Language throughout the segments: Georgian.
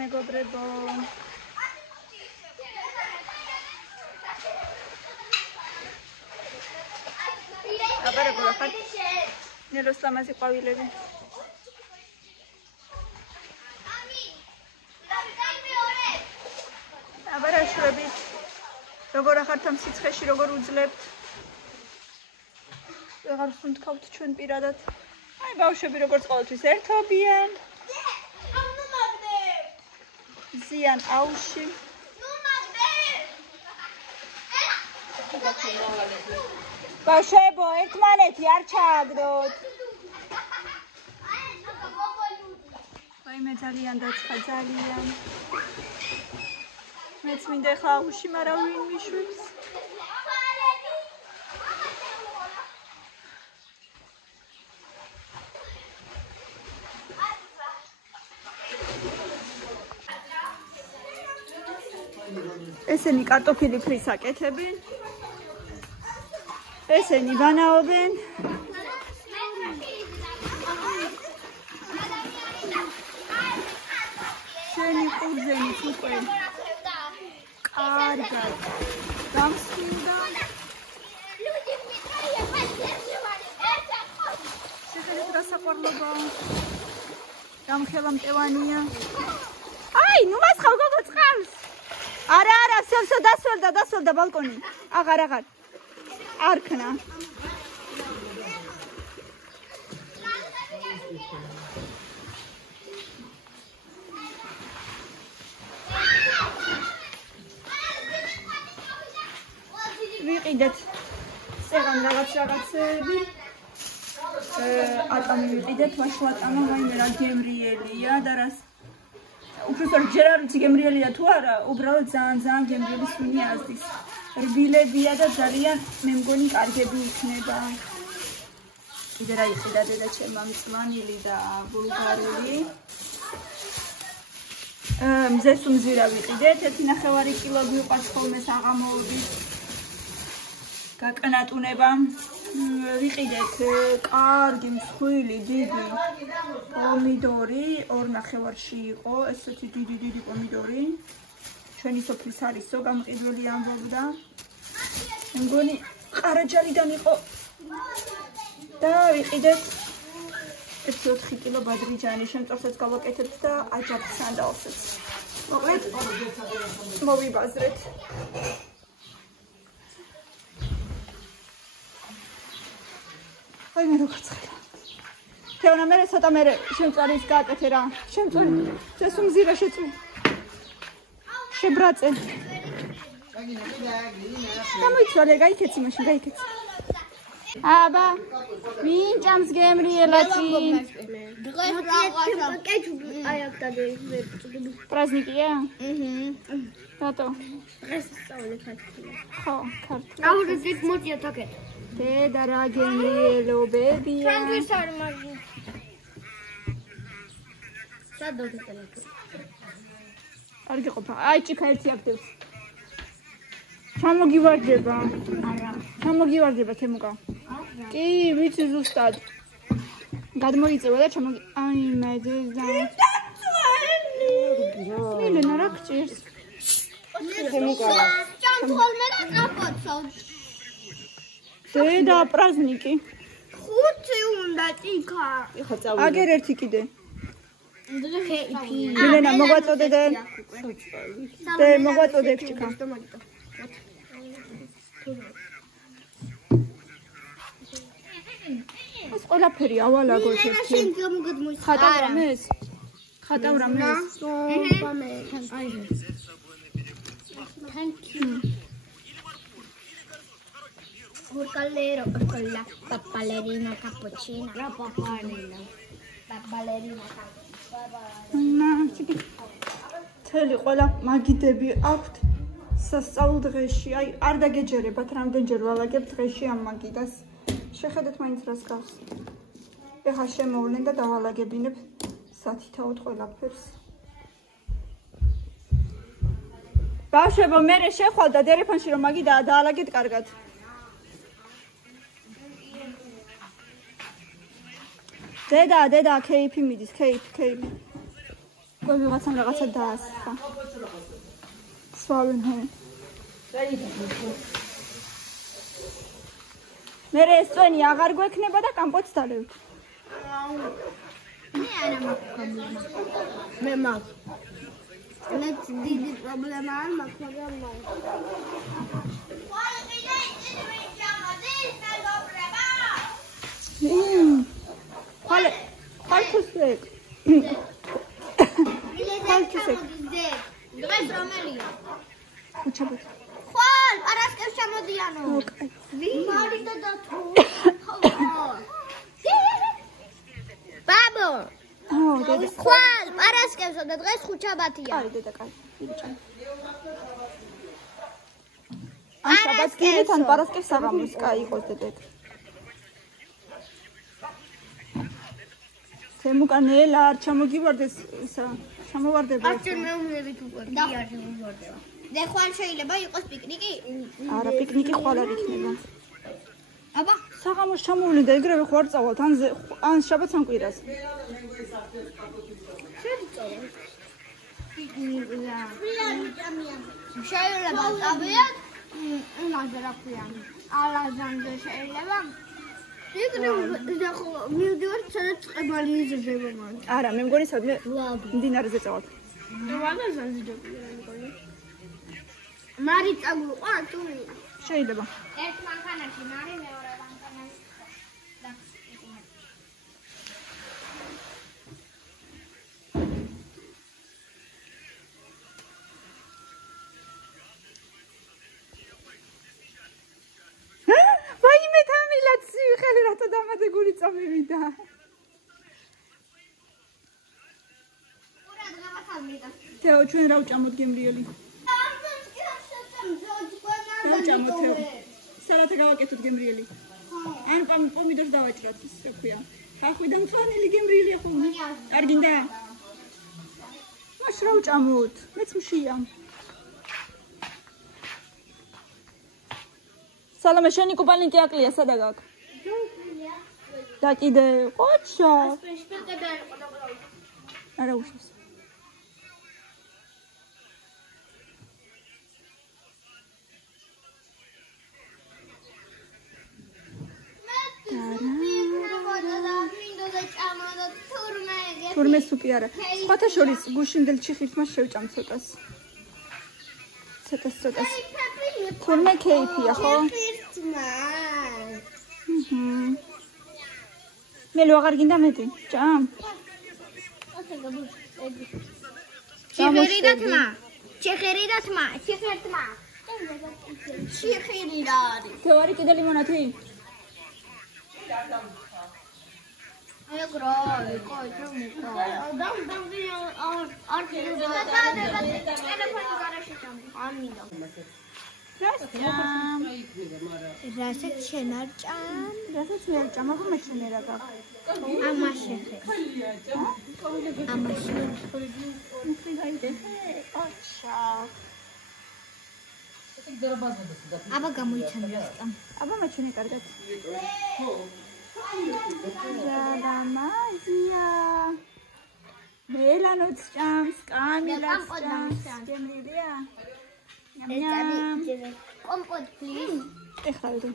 მეგობრებო. აბარებო ხარ? ნელოს ლამაზი ყვავილები. აბარაშრები. როგორ ახართ ამ სიცხეში, როგორ უძლებთ? ვეღარ ვსუნთქავთ ჩვენ პირადად. აი ბავშვები როგორც ყოველთვის ერთობიან. ზიან აუში. ბავშვებო, ერთმანეთი არ ჩააგდოთ. აი მე ძალიან დაწყა ძალიან. მეც მინდა ხა აუში, მაგრამ ვინ მიშვებს? ესენი კარტოფილი ფრის აკეთებენ. ესენი ვანაობენ. შენი ყურძენიც უკვე კარგად გამსხვილდა. შეხედეთ რა საყვარლობა. გამხელა მტევანია. აი, ნუ მასხავ გოგო წყალს. არა, დასველდა ბალკონი. აღარ. არ ქნა. ვიყიდეთ. წეგან რაღაცები. ატამი ვიყიდეთ, მაშ ვატამა, მაინდა რა გემრიელია და რას უბრალოდ ჯერ არ ვიცი გემრიელია თუ არა, უბრალოდ ძალიან გემრიელი სუნი აზდის. რბილებია და ძალიან მე მგონი კარგები იქნება. კიდე რა იყიდა დედა ჩემმა მწვანილი და ბულგარული. მზეს უმზირა ვიყიდეთ, 1.5 კილო გვიყვარს ხოლმე საღამოობით. გაკნატუნება. ვიყიდეთ კარგი მსხვილი დიდი პომიდორი 2.5-ში იყო, ესეთი დიდი პომიდორი. ჩვენი სოფლის არისო, გამყიდველი ამბობდა. მე მგონი ყარაჯალიდან იყო. და ვიყიდეთ 1-4 კილო ბადრიჯანი, შემწორსაც გავაკეთებთ და აჯაფს სანდალსაც. მოკლედ მოვიბაზრეთ. აი მე როგორ ცხელა. თეონა მე ცოტა მე შემწარის გააკეთე რა. შემწარი. ეს უმზირა შეწვი. შებრაწე. გამოიცვალე, გაიქეცი მაშინ, გაიქეცი. აბა, ვინ ჭამს გემრიელაცი? აი აქ და პრაზნიკია? რატო? დღეს სწავლე ქართული. ხო, ქართული. აუზით მოდიათ აქეთ. დედა რა გემრიელობებია. ჩემთვის არ მაგი. სადოდეთელეთ. არ გიყოფა. აი ჭიქა ერთი აკდევს. ჩამოგივარდება. არა. ჩამოგივარდება თემუკა. კი, ვიცი ზუსტად. გადმოიწევა და ჩამოგი. აი მე დედა. მილენა რა გჭირს? თემუკა. ჩამთვალმე და კაპოცავ. დედა პრაზნიკი. 5 უნდა ჭიქა. ეხა წავიდე. აგერ ერთი კიდე. მილენა მოგვაწოდე და მოგვაწოდე ჭიქა. ეს ყველაფერი ავალაგოთ ერთი. ხატავ რამეს? აი. Thank you. Burgalero, burgalla, pappalerina, cappuccina. La pappalerina. Pappalerina. თელი ყველა მაგიდები აქვთ სასწავლო დღეში. აი, არ დაგეჯერებათ რამდენჯერ ვალაგებ დღეში ამ მაგიდას. შეხედეთ მაინც რას გავს. ეხლა შემოვლენ და დავალაგებინებ სათითაოდ ყველაფერს. ბავშვებო, მე შეხვალდა დერეფანში რომ მაგიდაა, დაალაგეთ კარგად. დედა, კეიფი მიდის, კეიფი. Voi ვიღაცამ რაღაცა დაასხა. Swallow him. მე ეს წვენი აღარ გვექნება და კამპოტს დალევთ. მე არა მაქვს პრობლემა. მე მაქვს. მე დიდი პრობლემა არ მაქვს, მაგრამ მაქვს. ხალხუსეკ. ხალხუსეკ. დღეს რომელია? უჩაბეთ. ხვალ, პარასკევს ჩამოდიანო. ვინ და თუ? ბაბო. დედა. ხვალ, პარასკევსა და დღეს ხუთშაბათია. კარი დედა, კარი. იბიჭო. ან შაბათს გირეთ, ან პარასკევს საღამოს, კაი იყოს დედა. თემუკანელა არ ჩამოგივარდეს ისა. ჩამოვარდება. არ მეუნებით უკვე. და არ შემოვარდება. და ხვალ შეიძლება იყოს პიკნიკი? არა, პიკნიკი ხვალ არ იქნება. აბა, საღამოს ჩამოვვლი და ეგრევე ხო არ წავალთ, ან შაბათს ან კვირას. შეიძლება წავიდეთ, იმაზე რა ქვია, ალაზანზე შეიძლება. იგრე ხო მივდივართ, სადაც ყებალი იზრდება მან. არა, მე მგონი სადმე მდინარეზე წავალთ. ალაზანზე ჯობია რა მგონი. მარი წაგვიყვა თუ შეიძლება. ერთ მანქანაში მარი მეორე მანქანაში. ვაიმე თამილაცი ხელი რატო დამადეგული წამივიდა. ურა დღევასამიდა. თეო ჩვენ რა ვჭამოთ გემრიელი? რა ვჭამოთ თეო? სალათა გავაკეთოთ გემრიელი. ან პომიდორს დავაჭრათ, ის რა ქვია. ხახვი და მწვანილი გემრიელია ხოლმე. არ გინდა? მაშ რა ვჭამოთ? მეც მშია. სალამე შენი კუბალინკი აკლია, სადა გაქვს? და კიდე ყოჩა. არა უშავს. თურმე სუპი არა. სხვათა შორის გუშინდელ ჩიხილს მას შევჭამ ცოტას. ცოტას. თურმე კეიფია ხო? მე რო აღარ გინდა მეტი. ჭამ. ჩიხირი და თმა. ჩიხირი რა არის? თევარი კიდე ლიმონათი? აი გროი, კოი, თუმცა. არ შეიძლება. ტელეფონი გარაშე ჩამ. ამინდა. რასაც შენ არ ჭამ? რასაც მე არ ჭამ, აღარ მეჩნე რა გაქვს. ამაში. ოჩა. აბა გამოიცანა. აბა მეჩნე კარგად. Жадамазия. Меланоც ჭამს, კამილაც ჭამს. გემრიელია? ნამ. კომპოტ პლიზ. ეხლა ვიდო.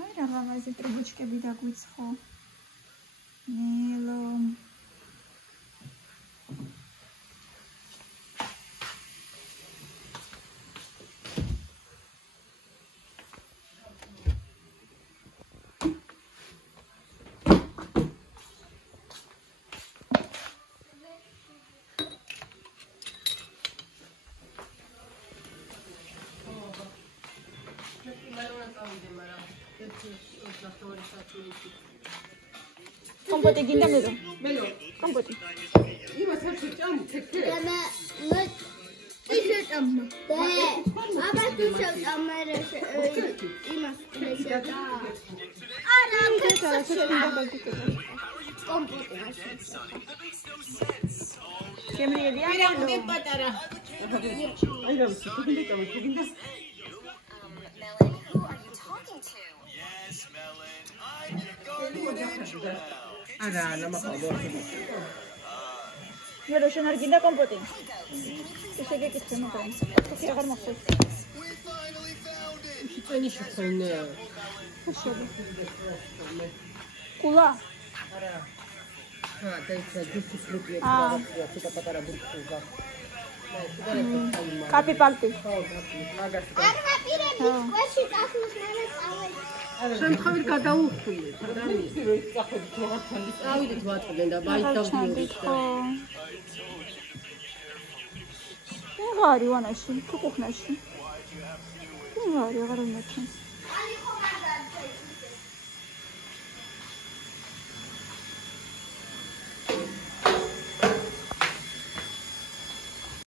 აი რა მაგაზე ტრიბუჩკები დაგვიცხო. ნილო. კომპოტი გინდა მეზო? მელო. კომპოტი. იმას არ შეჭამ, ცექე. მე ისეთამ. აბა თუ შეჭამ მე იმას შეჭამ. არა, კომპოტი ასე. გემრიელია? მე პატარა. აი რა ვიცი, თუ გინდა ჭამე, თუ გინდა. Yes, Melon, I'm your guardian angel now. არა, ნამაყავ. მე რო შენ არ გინდა კომპოტი. ესე გეკითხე მაგრამ. თუ აღარ მახსოვს. შიწენიში ხონე. კულა. არა. და ის ჯუსტის რუკი ეცდა, თუ პატარა ბურთულდა. კაპი პალტი. მაგას. აღა პირები კვეში წასვლის მერე წავედი. შემთხვევით გადაუხვიეთ. დამისი რო ისწახვით რაღაცა. წავიდეთ ვატყდნენ და ბაიტავდიოთ და. რა არის ვანაში? თუ კუხნაში. რა არის აღარ მეთქენს.